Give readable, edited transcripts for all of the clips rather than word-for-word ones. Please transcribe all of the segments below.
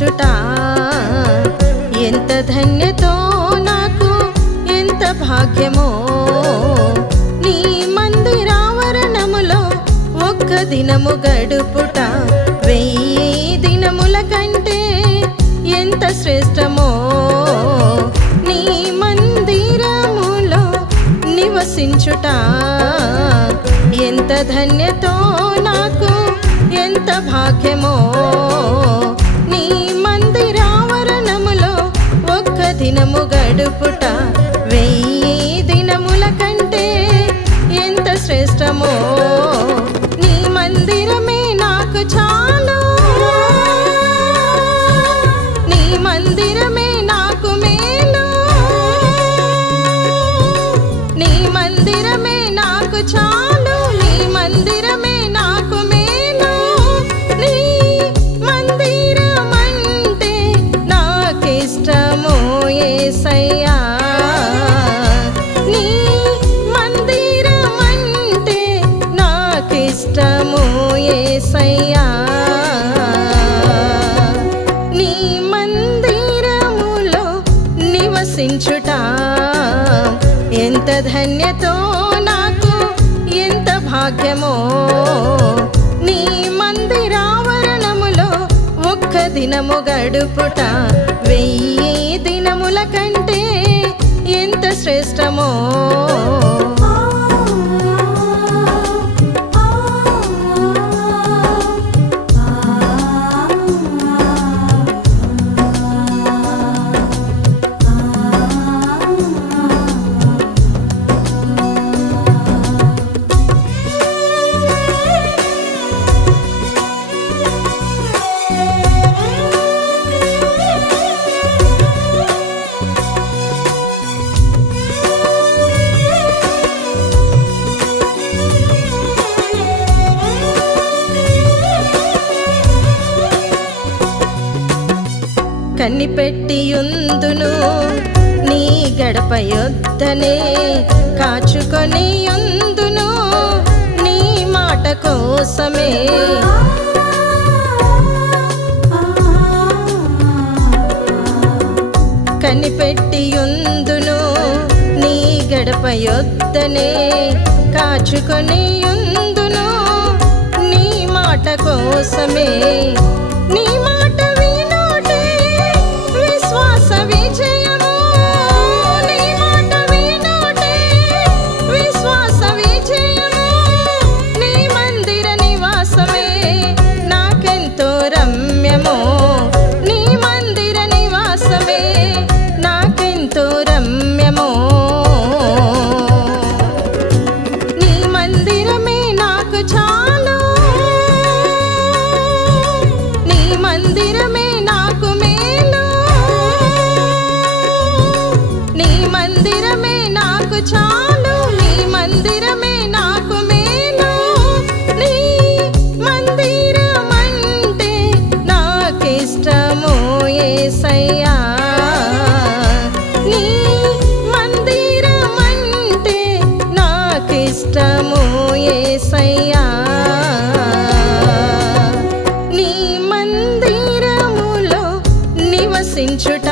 నివసించుట ఎంత ధన్యతో నాకు ఎంత భాగ్యమో నీ మందిరావరణములో ఒక్క దినము గడుపుట 1000 దినముల కంటే ఎంత శ్రేష్టమో నీ మందిరములో నివసించుట ఎంత ధన్యతో నాకు ఎంత భాగ్యమో నీ మందిరావరణములో ఒక్క దినము గడుపుట 1000 దినముల కంటే ఎంత శ్రేష్టమో నీ మందిరమే నాకు చాలు నీ మందిరమే నాకు మేలు నీ మందిరమే నాకు చాలు నీ మందిరమే నాకు మేలు నీ మందిరమంటే నాకిష్టము యేసయ్యా నీ మందిరమంటే నాకిష్టము యేసయ్యా నీ మందిరములో నివసించుట ఎంత ధన్యతో నాకు ఎంత భాగ్యమో నీ మందిరావరణములో ఒక్క దినము గడుపుట 1000 దినముల కంటే ఎంత శ్రేష్టమో కనిపెట్టియుందును నీ గడప యొద్దనే కాచుకొనియుందును నీ మాట కోసమే కనిపెట్టియుందును నీ గడప యొద్దనే కాచుకొనియుందును నీ మాట కోసమే నీ మాట వినుటే విశ్వాస విజయము నీ మాట వినుటే విశ్వాస విజయము నీ మందిర నివాసమే నాకెంతో రమ్యమో నీ మందిర నివాసమే నాకెంతో రమ్యమో నీ మందిరమే నాకు చాలు నీ మందిరమే నాకు మేలు నీ మందిరమే నాకు చాలు నీ మందిరమే నాకు మేలు నీ మందిరమంటే నాకిష్టము యేసయ్యా నీ మందిరమంటే నాకిష్టము యేసయ్యా నీ మందిరములో నివసించుట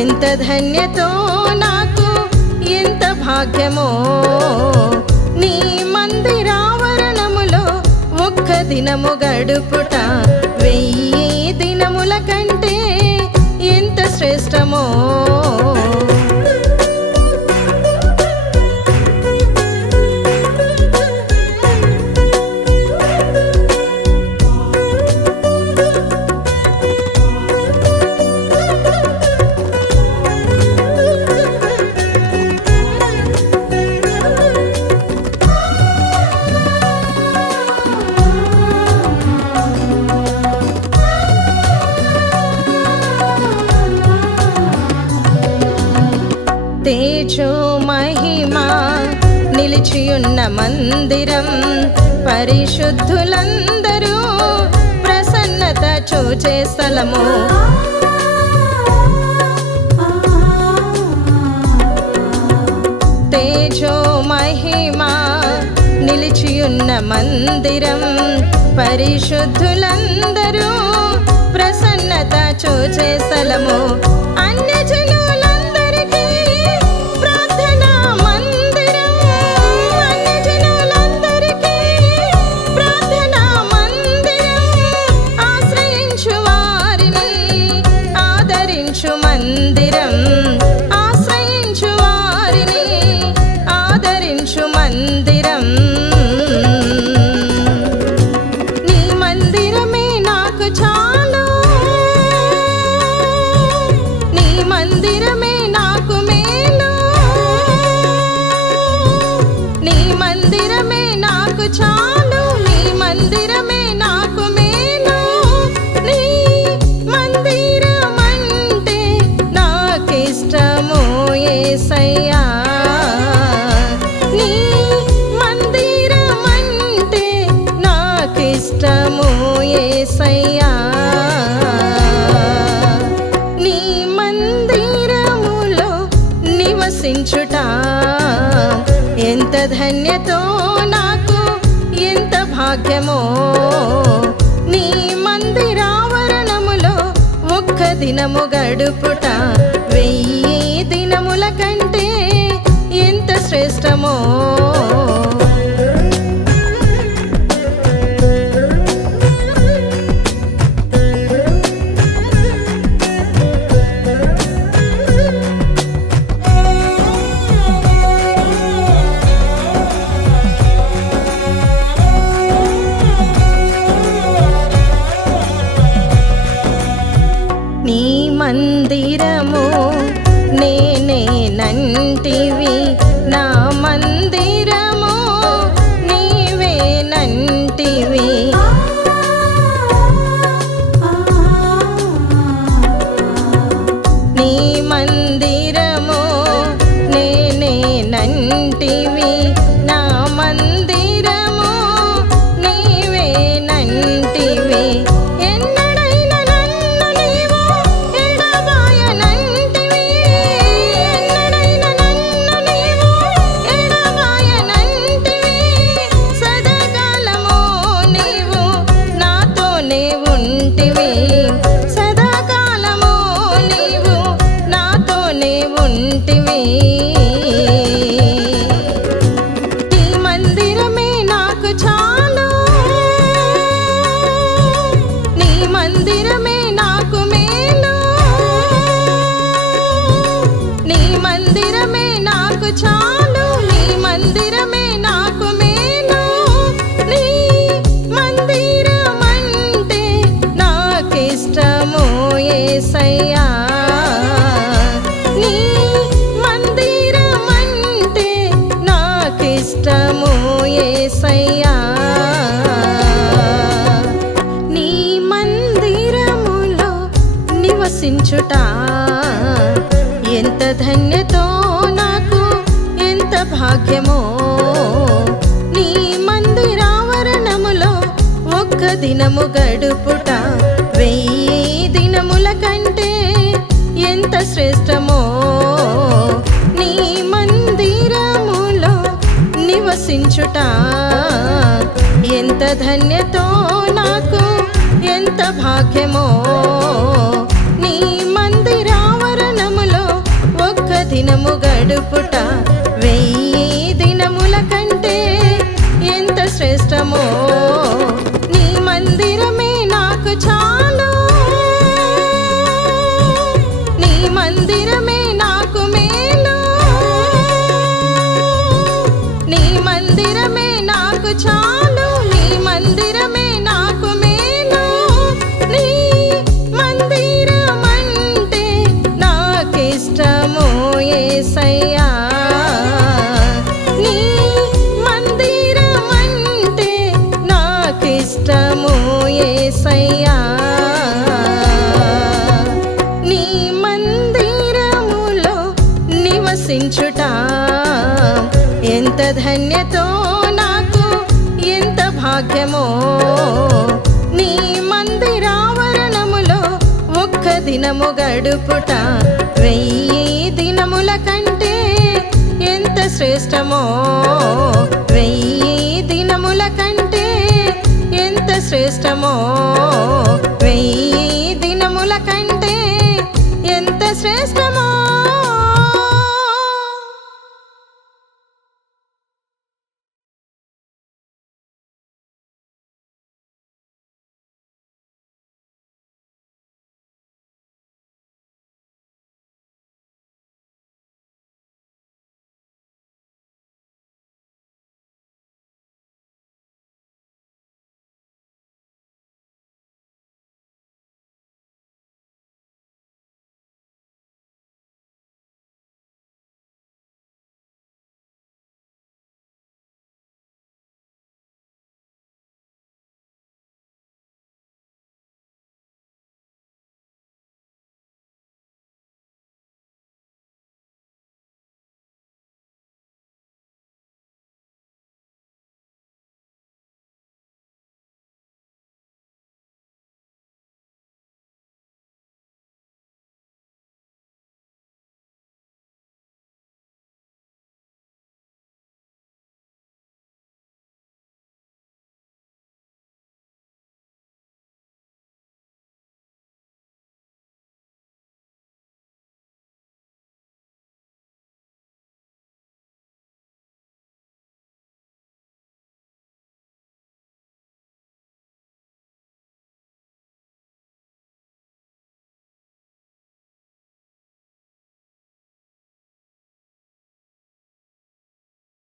ఎంత ధన్యతో నాకు ఎంత భాగ్యమో నీ మందిరావరణములో ఒక్క దినము గడుపుట 1000 దినముల కంటే ఎంత శ్రేష్టమో తేజో మహిమ నిలిచియున్న మందిరం పరిశుద్ధులందరూ ప్రసన్నత చూచే స్థలము తేజో మహిమ నిలిచియున్న మందిరం పరిశుద్ధులందరూ ప్రసన్నత చూచే స్థలము అన్యజనులందరికీ ప్రార్థనా మందిరం అన్యజనులందరికీ ప్రార్థనా మందిరం ఆశ్రయించు వారిని ఆదరించు మందిరం ఆశ్రయించు వారిని ఆదరించు మందిరం నీ మందిరమే నాకు చాలు నీ మందిరమే నాకు మేలు నీ మందిరమే నాకు చాలు నీ మందిరమే నాకు మేలు నీ మందిరమంటే నాకిష్టము యేసయ్యా నీ మందిరమంటే నాకిష్టము యేసయ్యా నీ మందిరములో నివసించుట ఎంత ధన్యతో నాకు ఎంత భాగ్యమో నీ మందిరావరణములో ఒక్క దినము గడుపుట 1000 దినముల కంటే ఎంత శ్రేష్టమో నీ మందిరము నేనేనంటివి నా మందిరము నీవేనంటివి నీ మందిరము నేనేనంటివి నా మందిరము నీవేనంటివి ఎన్నడైనా నన్ను నీవు ఎడబాయనంటివి ఎన్నడైనా నన్ను నీవు ఎడబాయనంటివి సదాకాలము నీవు నాతోనే ఉంటివి సదాకాలము నీవు నాతోనే ఉంటివి నీ మందిరమే నాకు చాలు నీ మందిరమే నాకు మేలు నీ మందిరమే నాకు చాలు నీ మందిరమే నాకు మేలు నీ మందిరమంటే నాకిష్టము యేసయ్యా నీ మందిరమంటే నాకిష్టము యేసయ్యా నీ మందిరములో నివసించుట ఎంత ధన్యతో నాకు ఎంత భాగ్యమో నీ మందిరావరణములో ఒక్క దినము గడుపుట 1000 దినముల కంటే ఎంత శ్రేష్టమో నీ మందిరములో నివసించుట ఎంత ధన్యతో నాకు ఎంత భాగ్యమో నీ మందిరావరణములో ఒక్క దినము గడుపుట 1000 దినముల కంటే ఎంత శ్రేష్టమో నీ మందిరమే నాకు చాలు నీ మందిరమే నాకు మేలు నీ మందిరమే నాకు చాలు నీ మందిరమే నాకు మేలు నీ మందిరమంటే నాకిష్టము యేసయ్యా నీ మందిరమంటే నాకిష్టము యేసయ్యా నీ మందిరములో నివసించుట ఎంత ధన్యతో నాకు ఎంత భాగ్యమో నీ మందిరావరణములో ఒక్క దినము గడుపుట 1000 దినముల కంటే ఎంత శ్రేష్టమో 1000 దినముల కంటే ఎంత శ్రేష్టమో